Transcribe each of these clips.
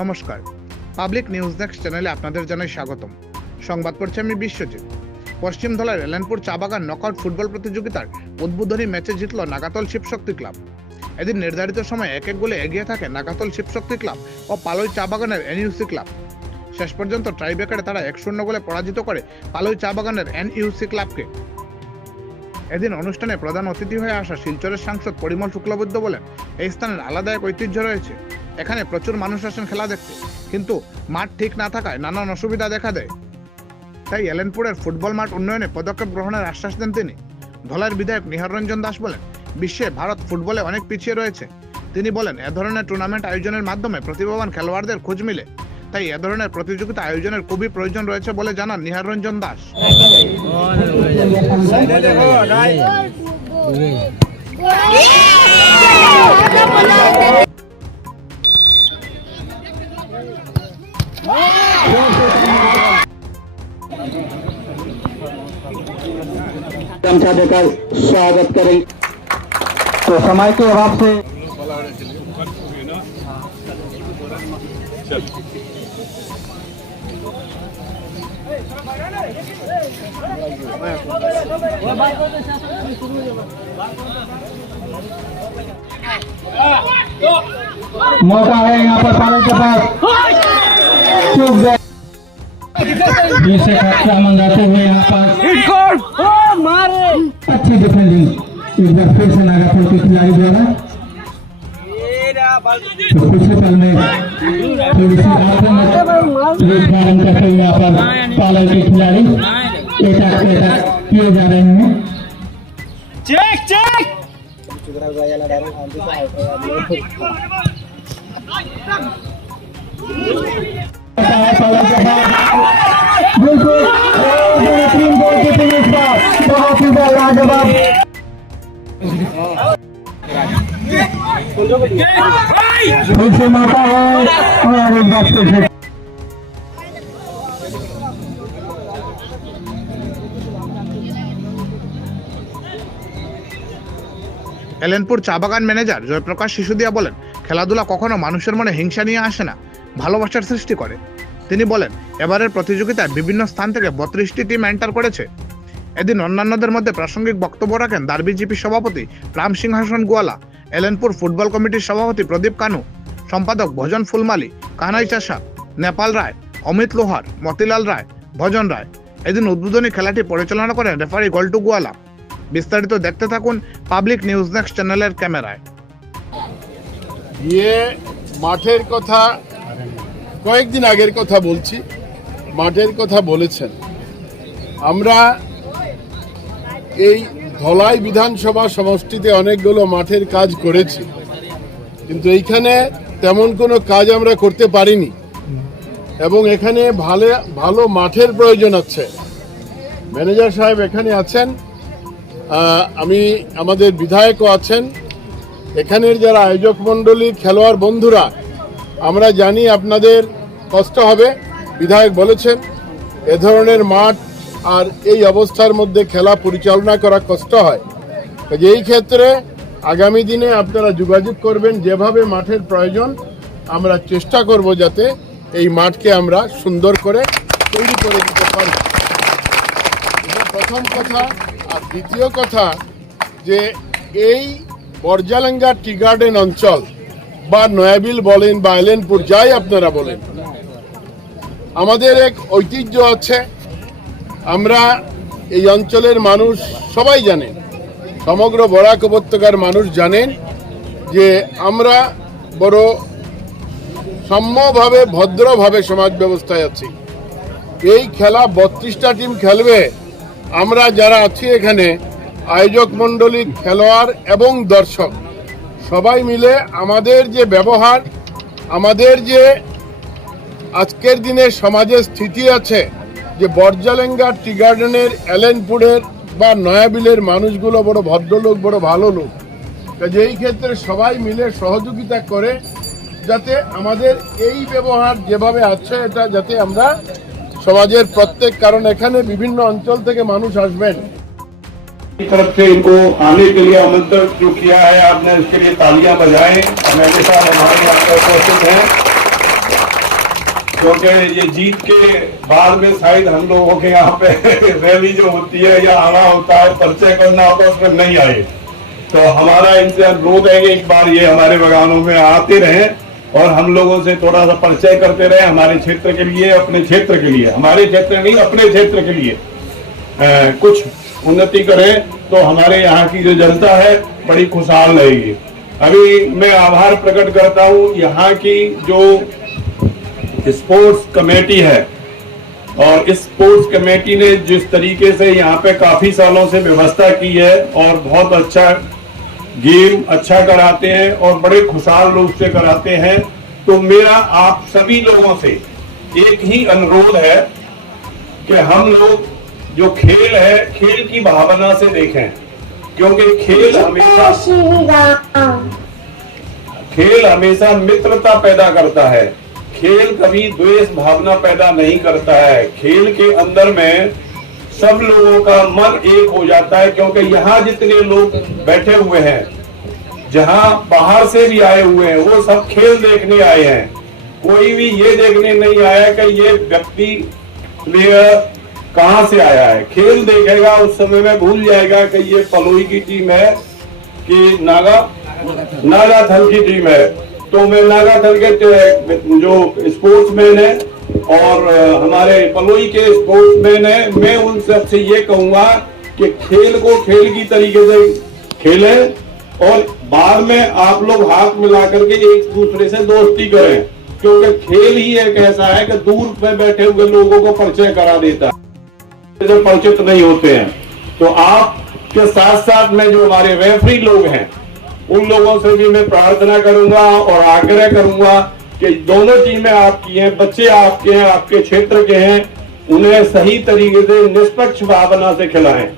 নমস্কার। Public news next চ্যানেলে আপনাদের জানাই স্বাগতম। সংবাদ পড়ছে আমি বিশ্বজিৎ। পশ্চিম ধলার এলানপুর চা বাগান নকআউট ফুটবল প্রতিযোগিতার উদ্বোধনী ম্যাচে জিতল নাগাতল শিবশক্তি ক্লাব। এদিন নির্ধারিত সময় এক এক গোলে এগিয়ে থাকে নাগাতল শিবশক্তি ক্লাব ও পালই চা বাগানের এনইউসি ক্লাব। শেষ পর্যন্ত ট্রাইব্রেকারে তারা এক শূন্য গোলে পরাজিত করে পালই চা বাগানের এনইউসি ক্লাবকে। এদিন অনুষ্ঠানে প্রধান অতিথি হয়ে আসা শিলচরের সাংসদ পরিমল শুক্লবৈদ্য বলেন, এই স্থানের আলাদা এক ঐতিহ্য রয়েছে। এখানে প্রচুর মানুষ আসেন খেলা দেখতে। কিন্তু মাঠ ঠিক না থাকায় নানান অসুবিধা দেখা দেয়। তাই এলেনপুরের ফুটবল মাঠ উন্নয়নে পদক্ষেপ গ্রহণের আশ্বাস দেন তিনি। ধলার বিধায়ক নিহার রঞ্জন দাস বলেন, বিশ্বে ভারত ফুটবলে অনেক পিছিয়ে রয়েছে। তিনি বলেন, এ ধরনের টুর্নামেন্ট আয়োজনের মাধ্যমে প্রতিভাবান খেলোয়াড়দের খোঁজ মিলে। তাই এ ধরনের প্রতিযোগিতা আয়োজনের খুবই প্রয়োজন রয়েছে বলে জানান নিহার রঞ্জন দাস। गमछा देकर स्वागत करें। तो समय के अभाव से मौका है यहाँ पर पानी के पास। चूक गए बीच से मंगाते हुए यहाँ पर। अच्छी डिफेंडिंग एक बार फिर से नागापुर के खिलाड़ी द्वारा। तो कुछ पल में थोड़ी सी धारण करते हुए यहाँ पर पालर के खिलाड़ी एटक एटक किए जा रहे हैं। Check check! के बिल्कुल। बेहतरीन गोल कीपिंग इस बार बहुत ही लाजवाब फिर से मौका है और एक बार फिर से এলেনপুর চা বাগান ম্যানেজার জয়প্রকাশ শিশুদিয়া বলেন খেলাধুলা কখনো মানুষের মনে হিংসা নিয়ে আসে না ভালোবাসার সৃষ্টি করে তিনি বলেন এবারের প্রতিযোগিতায় বিভিন্ন স্থান থেকে বত্রিশটি টিম এন্টার করেছে এদিন অন্যান্যদের মধ্যে প্রাসঙ্গিক বক্তব্য রাখেন দার্বি জিপি সভাপতি রাম সিংহাসন গোয়ালা, এলেনপুর ফুটবল কমিটির সভাপতি প্রদীপ কানু, সম্পাদক ভজন ফুলমালি, কানাই চাষা, নেপাল রায়, অমিত লোহার, মতিলাল রায়, ভজন রায়। এদিন উদ্বোধনী খেলাটি পরিচালনা করেন রেফারি গল্টু গোয়ালা। বিস্তারিত দেখতে থাকুন পাবলিক নিউজ নেক্সট চ্যানেলের ক্যামেরায়। গিয়ে মাঠের কথা, কয়েকদিন আগের কথা বলছি। মাঠের কথা বলেছেন। আমরা এই ধলাই বিধানসভা সমষ্টিতে অনেকগুলো মাঠের কাজ করেছি। কিন্তু এইখানে তেমন কোনো কাজ আমরা করতে পারিনি। এবং এখানে ভালো ভালো মাঠের প্রয়োজন আছে। ম্যানেজার সাহেব এখানে আছেন। আমি, আমাদের বিধায়কও আছেন। এখানের যারা আয়োজক মণ্ডলী খেলোয়াড় বন্ধুরা, আমরা জানি আপনাদের কষ্ট হবে। বিধায়ক বলেছেন, এ ধরনের মাঠ আর এই অবস্থার মধ্যে খেলা পরিচালনা করা কষ্ট হয়। কাজে এই ক্ষেত্রে আগামী দিনে আপনারা যোগাযোগ করবেন, যেভাবে মাঠের প্রয়োজন, আমরা চেষ্টা করব যাতে এই মাঠকে আমরা সুন্দর করে তৈরি করে দিতে পারি। প্রথম কথা আর দ্বিতীয় কথা যে এই বর্জালাঙ্গা টি গার্ডেন অঞ্চল বা নয়াবিল বলেন বা এলেনপুর যাই আপনারা বলেন, আমাদের এক ঐতিহ্য আছে। আমরা এই অঞ্চলের মানুষ সবাই জানেন সমগ্র বরাক উপত্যকার মানুষ জানেন যে আমরা বড় সম্যভাবে ভদ্রভাবে সমাজ ব্যবস্থায় আছি। এই খেলা বত্রিশটা টিম খেলবে। আমরা যারা আছি এখানে, আয়োজক মণ্ডলী, খেলোয়াড় এবং দর্শক, সবাই মিলে আমাদের যে ব্যবহার, আমাদের যে আজকের দিনে সমাজের স্থিতি আছে যে বর্জালেঙ্গা টি গার্ডেনের এলেনপুরের বা নয়াবিলের মানুষগুলো বড় ভদ্রলোক বড় ভালো লোক কাজে এই ক্ষেত্রে সবাই মিলে সহযোগিতা করে যাতে আমাদের এই ব্যবহার যেভাবে আছে এটা যাতে আমরা সমাজের প্রত্যেক কারণ এখানে বিভিন্ন অঞ্চল থেকে মানুষ আসবেন की तरफ से इनको आने के लिए आमंत्रण जो किया है आपने इसके लिए तालियां बजाएं हमें साहब हमारे यहाँ पर उपस्थित हैं क्योंकि ये जीत के बाद में शायद हम लोगों के यहाँ पे रैली जो होती है या आना होता है परिचय करना होता है उसमें नहीं आए। तो हमारा इनसे अनुरोध है कि एक बार ये हमारे बगानों में आते रहे और हम लोगों से थोड़ा सा परिचय करते रहे हमारे क्षेत्र के लिए अपने क्षेत्र के लिए। हमारे क्षेत्र नहीं अपने क्षेत्र के लिए। अ, कुछ उन्नति करें तो हमारे यहाँ की जो जनता है बड़ी खुशहाल रहेगी। अभी मैं आभार प्रकट करता हूँ यहाँ की जो स्पोर्ट्स कमेटी है। और इस स्पोर्ट्स कमेटी ने जिस तरीके से यहाँ पे काफ़ी सालों से व्यवस्था की है और बहुत अच्छा गेम अच्छा कराते हैं और बड़े खुशहाल रूप से कराते हैं तो मेरा आप सभी लोगों से एक ही अनुरोध है कि हम लोग जो खेल है, खेल की भावना से देखें, क्योंकि खेल हमेशा खेल हमेशा मित्रता पैदा करता है। खेल कभी द्वेष भावना पैदा नहीं करता है। खेल के अंदर में सब लोगों का मन एक हो जाता है, क्योंकि यहाँ जितने लोग बैठे हुए हैं, जहाँ बाहर से भी आए हुए हैं, वो सब खेल देखने आए हैं। कोई भी ये देखने नहीं आया कि ये व्यक्ति प्लेयर कहाँ से आया है। खेल देखेगा, उस समय में भूल जाएगा कि ये पलोई की टीम है कि नागा नागा थल की टीम है। तो मैं नागा थल के जो स्पोर्ट्समैन है और हमारे पलोई के स्पोर्ट्समैन है, मैं उन सबसे ये कहूँगा कि खेल को खेल की तरीके से खेलें और बाद में आप लोग हाथ मिला करके एक दूसरे से दोस्ती करें, क्योंकि खेल ही एक ऐसा है कि दूर पे बैठे हुए लोगों को परिचय करा देता है। से परिचित नहीं होते हैं तो आपके साथ साथ में जो हमारे रेफरी लोग हैं उन लोगों से भी मैं प्रार्थना करूँगा और आग्रह करूँगा कि दोनों टीमें आपकी हैं, बच्चे आपके हैं, आपके क्षेत्र के हैं, उन्हें सही तरीके से, निष्पक्ष भावना से खिलाएँ।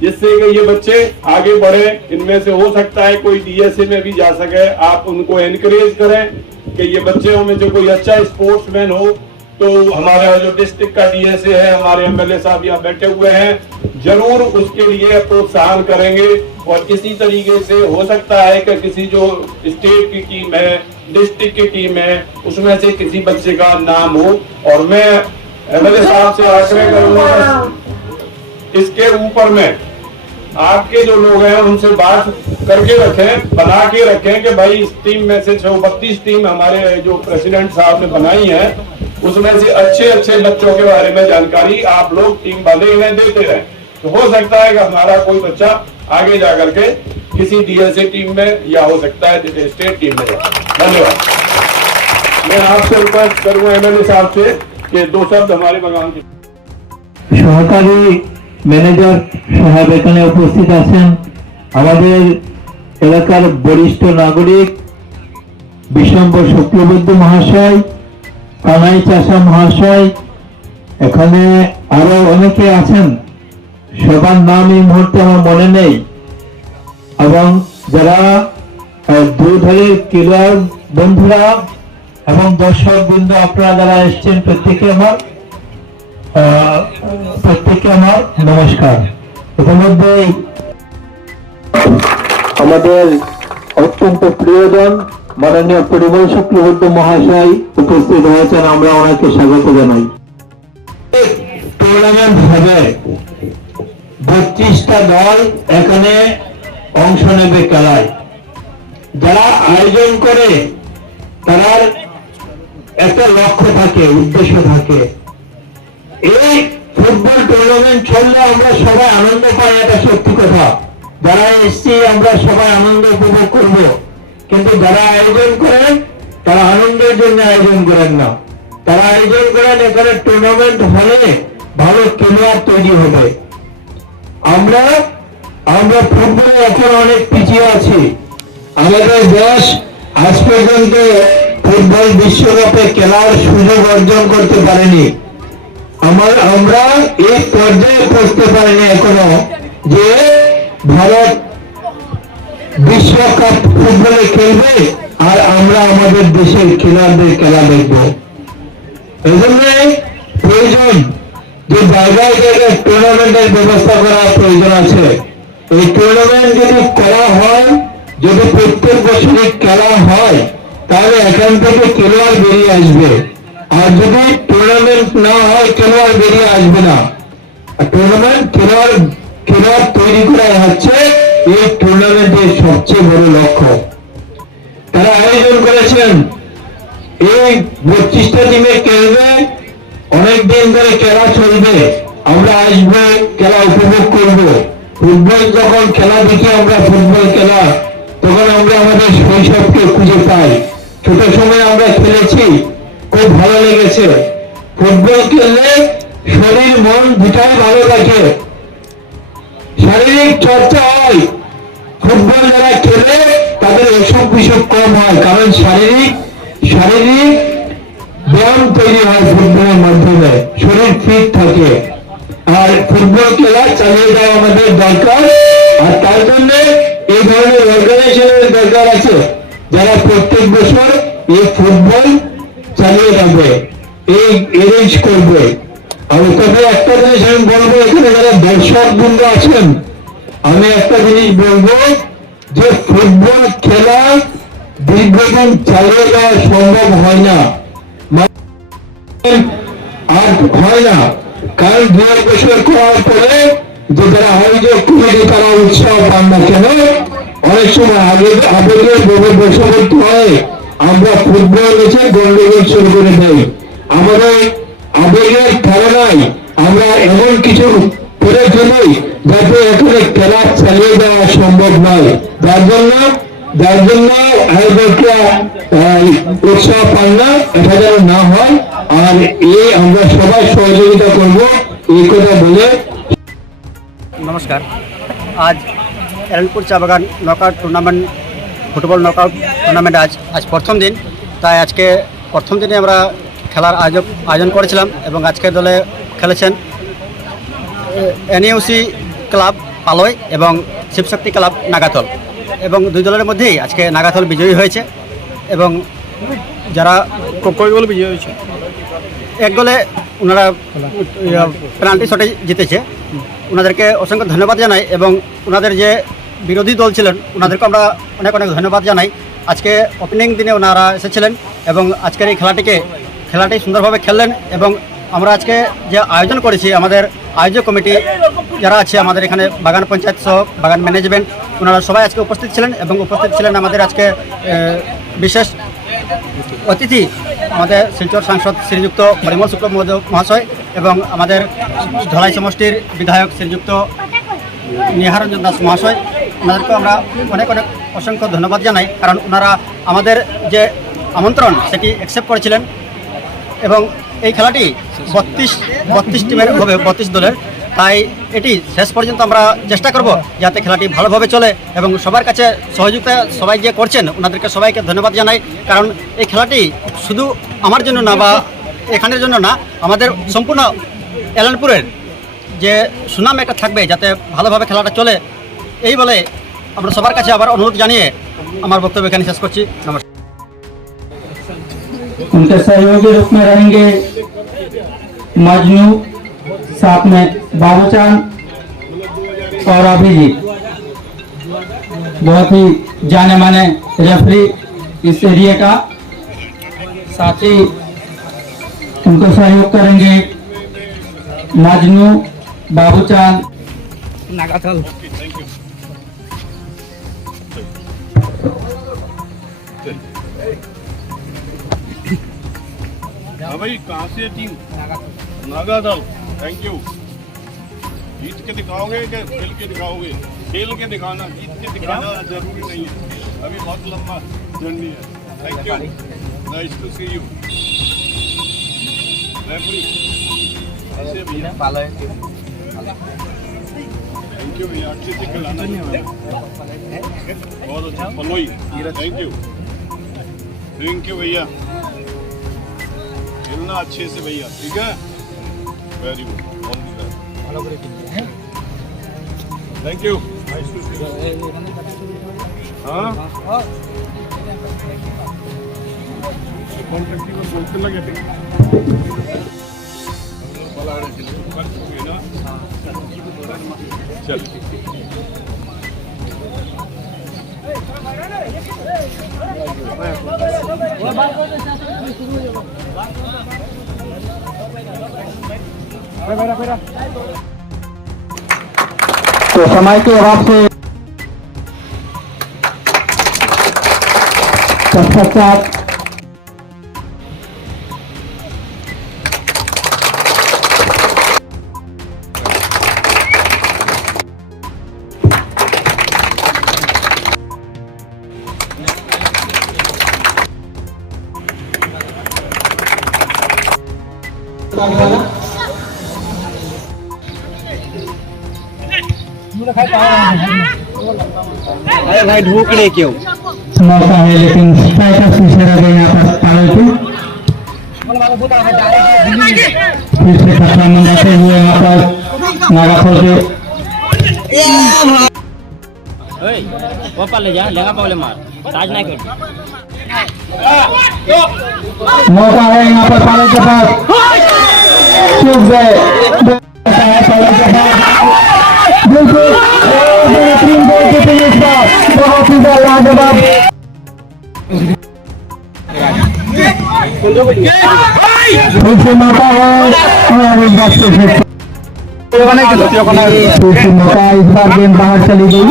जिससे कि ये बच्चे आगे बढ़े, इनमें से हो सकता है कोई डीएसए में भी जा सके। आप उनको एनकरेज करें कि ये बच्चों में जो कोई अच्छा स्पोर्ट्समैन हो तो हमारा जो डिस्ट्रिक्ट का डीएसए है, हमारे एमएलए साहब यहाँ बैठे हुए हैं, ज़रूर उसके लिए प्रोत्साहन करेंगे। और इसी तरीके से हो सकता है कि किसी जो स्टेट की टीम है डिस्ट्रिक्ट की टीम है, उसमें से किसी बच्चे का नाम हो। और मैं एमएलए साहब से आग्रह करूँगा, इसके ऊपर में आपके जो लोग हैं, उनसे बात करके रखें, बना के रखें कि भाई इस टीम में से छह, बत्तीस टीम हमारे जो प्रेसिडेंट साहब ने बनाई है उसमें से अच्छे अच्छे बच्चों के बारे में जानकारी आप लोग टीम वाले इन्हें देते रहें तो हो सकता है कि हमारा कोई बच्चा आगे जा करके किसी डीएसए टीम में या हो सकता है स्टेट टीम में जाए धन्यवाद मैं आपसे रिक्वेस्ट करूंगा एमएलए साहब से कि दो शब्द हमारे बगान के সহকারী ম্যানেজার সাহেব এখানে উপস্থিত আছেন আমাদের এলাকার বরিষ্ঠ নাগরিক বিশ্বম্বর শুক্লবৈদ্য মহাশয় কানাই চাষা মহাশয়। এখানে আরও অনেকে আছেন। সবার নাম এই মুহূর্তে আমার মনে নেই। এবং যারা দুধারের ক্রীড়ার বন্ধুরা এবং দর্শক বৃন্দ আপনারা যারা এসছেন প্রত্যেকে আমার আহ, প্রত্যেককে আমার নমস্কার। ইতিমধ্যেই আমাদের অত্যন্ত প্রিয়জন মাননীয় পরিমল শুক্লবৈদ্য মহাশয় উপস্থিত হয়েছেন, আমরা ওনাকে স্বাগত জানাই। টুর্নামেন্ট হবে বত্রিশটা দল এখানে অংশ নেবে খেলায়। যারা আয়োজন করে তার একটা লক্ষ্য থাকে, উদ্দেশ্য থাকে। এই ফুটবল টুর্নামেন্ট চললে আমরা সবাই আনন্দ পাই, এটা সত্যি কথা। যারা এসছি, আমরা সবাই আনন্দ উপভোগ করব। কিন্তু যারা আয়োজন করেন, তারা আনন্দের জন্য আয়োজন করেন না। তারা আয়োজন করেন এখানে টুর্নামেন্ট হলে ভালো খেলোয়াড় তৈরি হবে। আমরা আমরা ফুটবলে এখন অনেক পিছিয়ে আছি। আমাদের দেশ আজ পর্যন্ত ফুটবল বিশ্বকাপে খেলার সুযোগ অর্জন করতে পারেনি। আমার, আমরা এই পর্যায়ে পৌঁছতে পারিনি এখনও যে ভারত বিশ্বকাপ ফুটবলে খেলবে আর আমরা আমাদের দেশের খেলোয়াড়দের খেলা দেখব। এই জন্য প্রয়োজন যে জায়গায় জায়গায় টুর্নামেন্টের ব্যবস্থা করা প্রয়োজন আছে। এই টুর্নামেন্ট যদি করা হয়, যদি প্রত্যেক বছরই খেলা হয়, তাহলে এখান থেকে খেলোয়াড় বেরিয়ে আসবে। আর যদি টুর্নামেন্ট না হয়, খেলোয়াড় বেরিয়ে আসবে না। টুর্নামেন্ট খেলোয়াড় খেলোয়াড় তৈরি করা হচ্ছে এই টুর্নামেন্টের সবচেয়ে বড় লক্ষ্য। তারা আয়োজন করেছেন এই বত্রিশটা টিমে খেলবে, অনেক দিন ধরে খেলা চলবে। আমরা আসব, খেলা উপভোগ করব। ফুটবল যখন খেলা দেখি আমরা, ফুটবল খেলা, তখন আমরা আমাদের শৈশবকে খুঁজে পাই। ছোট সময় আমরা খেলেছি, খুব ভালো লেগেছে। ফুটবল খেললে শরীর, মন দুটাই ভালো থাকে। শারীরিক চর্চা হয় ফুটবল যারা খেলে, তাদের অসুখ বিসুখ কম হয়, কারণ শারীরিক শারীরিক ব্যায়াম তৈরি হয় ফুটবলের মাধ্যমে। শরীর ফিট থাকে। আর ফুটবল খেলা চালিয়ে যাওয়া আমাদের দরকার। আর তার জন্য এই ধরনের অর্গানাইজেশনের দরকার আছে, যারা প্রত্যেক বছর এই ফুটবল চালিয়ে যাবে, এই অ্যারেঞ্জ করবে। আর তবে একটা জিনিস আমি বলব, এখানে যারা দর্শক বৃন্দ আছেন, আমি একটা জিনিস বলব যে ফুটবল খেলা দীর্ঘদিন চালিয়ে যাওয়া সম্ভব হয় না। আর হয় না। কারণ দু এক বছর করার পরে যে যারা আয়োজক কমিটি, তারা উৎসাহ পান না কেন? অনেক সময় আগে আবেগের বহু বশবর্তী হয়, আমরা ফুটবল ম্যাচে গন্ডগোল শুরু করে দেয় আমাদের আবেগের ধারণায় আমরা এমন কিছু করে ফেলি যাতে এখানে খেলা চালিয়ে দেওয়া সম্ভব নয়। যার জন্য যার জন্য আয়োজকরা উৎসাহ পান না, এটা যেন না হয়। আর এই আমরা সবাই সহযোগিতা করব, এই কথা বলে। নমস্কার। আজ এরনপুর চা বাগান knockout tournament, football knockout tournament আজ আজ প্রথম দিন। তাই আজকে প্রথম দিনে আমরা খেলার আয়োজক আয়োজন করেছিলাম এবং আজকের দলে খেলেছেন এনইউসি ক্লাব পালয় এবং শিবশক্তি ক্লাব নাগাতল। এবং দুই দলের মধ্যেই আজকে নাগাতল বিজয়ী হয়েছে এবং যারা কই বিজয় হয়েছে? এক গোলে ওনারা পেনাল্টি শটে জিতেছে। ওনাদেরকে অসংখ্য ধন্যবাদ জানাই এবং ওনাদের যে বিরোধী দল ছিলেন ওনাদেরকে আমরা অনেক অনেক ধন্যবাদ জানাই। আজকে ওপেনিং দিনে ওনারা এসেছিলেন এবং আজকের এই খেলাটিকে খেলাটি সুন্দরভাবে খেললেন এবং আমরা আজকে যে আয়োজন করেছি, আমাদের আয়োজক কমিটি যারা আছে, আমাদের এখানে বাগান পঞ্চায়েত সহ বাগান ম্যানেজমেন্ট, ওনারা সবাই আজকে উপস্থিত ছিলেন এবং উপস্থিত ছিলেন আমাদের আজকে বিশেষ অতিথি আমাদের শিলচর সাংসদ শ্রীযুক্ত পরিমল শুক্ল মহাশয় এবং আমাদের ধলাই সমষ্টির বিধায়ক শ্রীযুক্ত নিহারঞ্জন দাস মহাশয়। ওনাদেরকে আমরা অনেক অনেক অসংখ্য ধন্যবাদ জানাই, কারণ ওনারা আমাদের যে আমন্ত্রণ, সেটি অ্যাকসেপ্ট করেছিলেন। এবং এই খেলাটি বত্রিশ বত্রিশ টিমের হবে, বত্রিশ দলের। তাই এটি শেষ পর্যন্ত আমরা চেষ্টা করব যাতে খেলাটি ভালোভাবে চলে এবং সবার কাছে সহযোগিতা সবাই যে করছেন, ওনাদেরকে সবাইকে ধন্যবাদ জানাই। কারণ এই খেলাটি শুধু আমার জন্য না বা এখানের জন্য না, আমাদের সম্পূর্ণ এলানপুরের যে সুনাম একটা থাকবে যাতে ভালোভাবে খেলাটা চলে। এই বলে আমরা সবার কাছে আবার অনুরোধ জানিয়ে আমার বক্তব্য এখানে শেষ করছি। নমস্কার। उनके सहयोगी रूप में रहेंगे। मजनू, साथ में बाबूचान और अभिजीत। बहुत ही जाने माने रेफरी इस एरिया का। साथ ही उनको सहयोग करेंगे मजनू, बाबूचान। हाँ भाई कहाँ से टीम नागा दल थैंक यू जीत के दिखाओगे कि खेल के दिखाओगे? खेल के दिखाना जीत के दिखाना ज़रूरी नहीं है। अभी बहुत लंबा जर्नी है। Thank you nice to see you thank you भैया? अच्छे से खिलाना बहुत अच्छा फलोई थैंक यू थैंक यू भैया। खेलना अच्छे से भैया ठीक है very good all the thank you हाँ कॉन्ट्रैक्ट में बोलते लगे चल तो समय के अभाव से तत्पश्चात अरे भाई ढूक रहे क्यों मौका है लेकिन स्ट्राइकर पीछे रह गए यहाँ पर पालतू फिर से खतरा मंगाते हुए यहाँ पर नागापुर के पप्पा ले जा लेगा पावले मार ताज नहीं कर मौका है यहाँ पर पालक के पास चूक गए मौका है पालक के पास बिल्कुल और बेहतरीन गोल की फिनिश का बहुत ही लाजवाब फिर से मौका है और इस बार से फिर फिर से मौका इस बार गेंद बाहर चली गई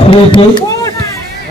फ्री किक और इस बार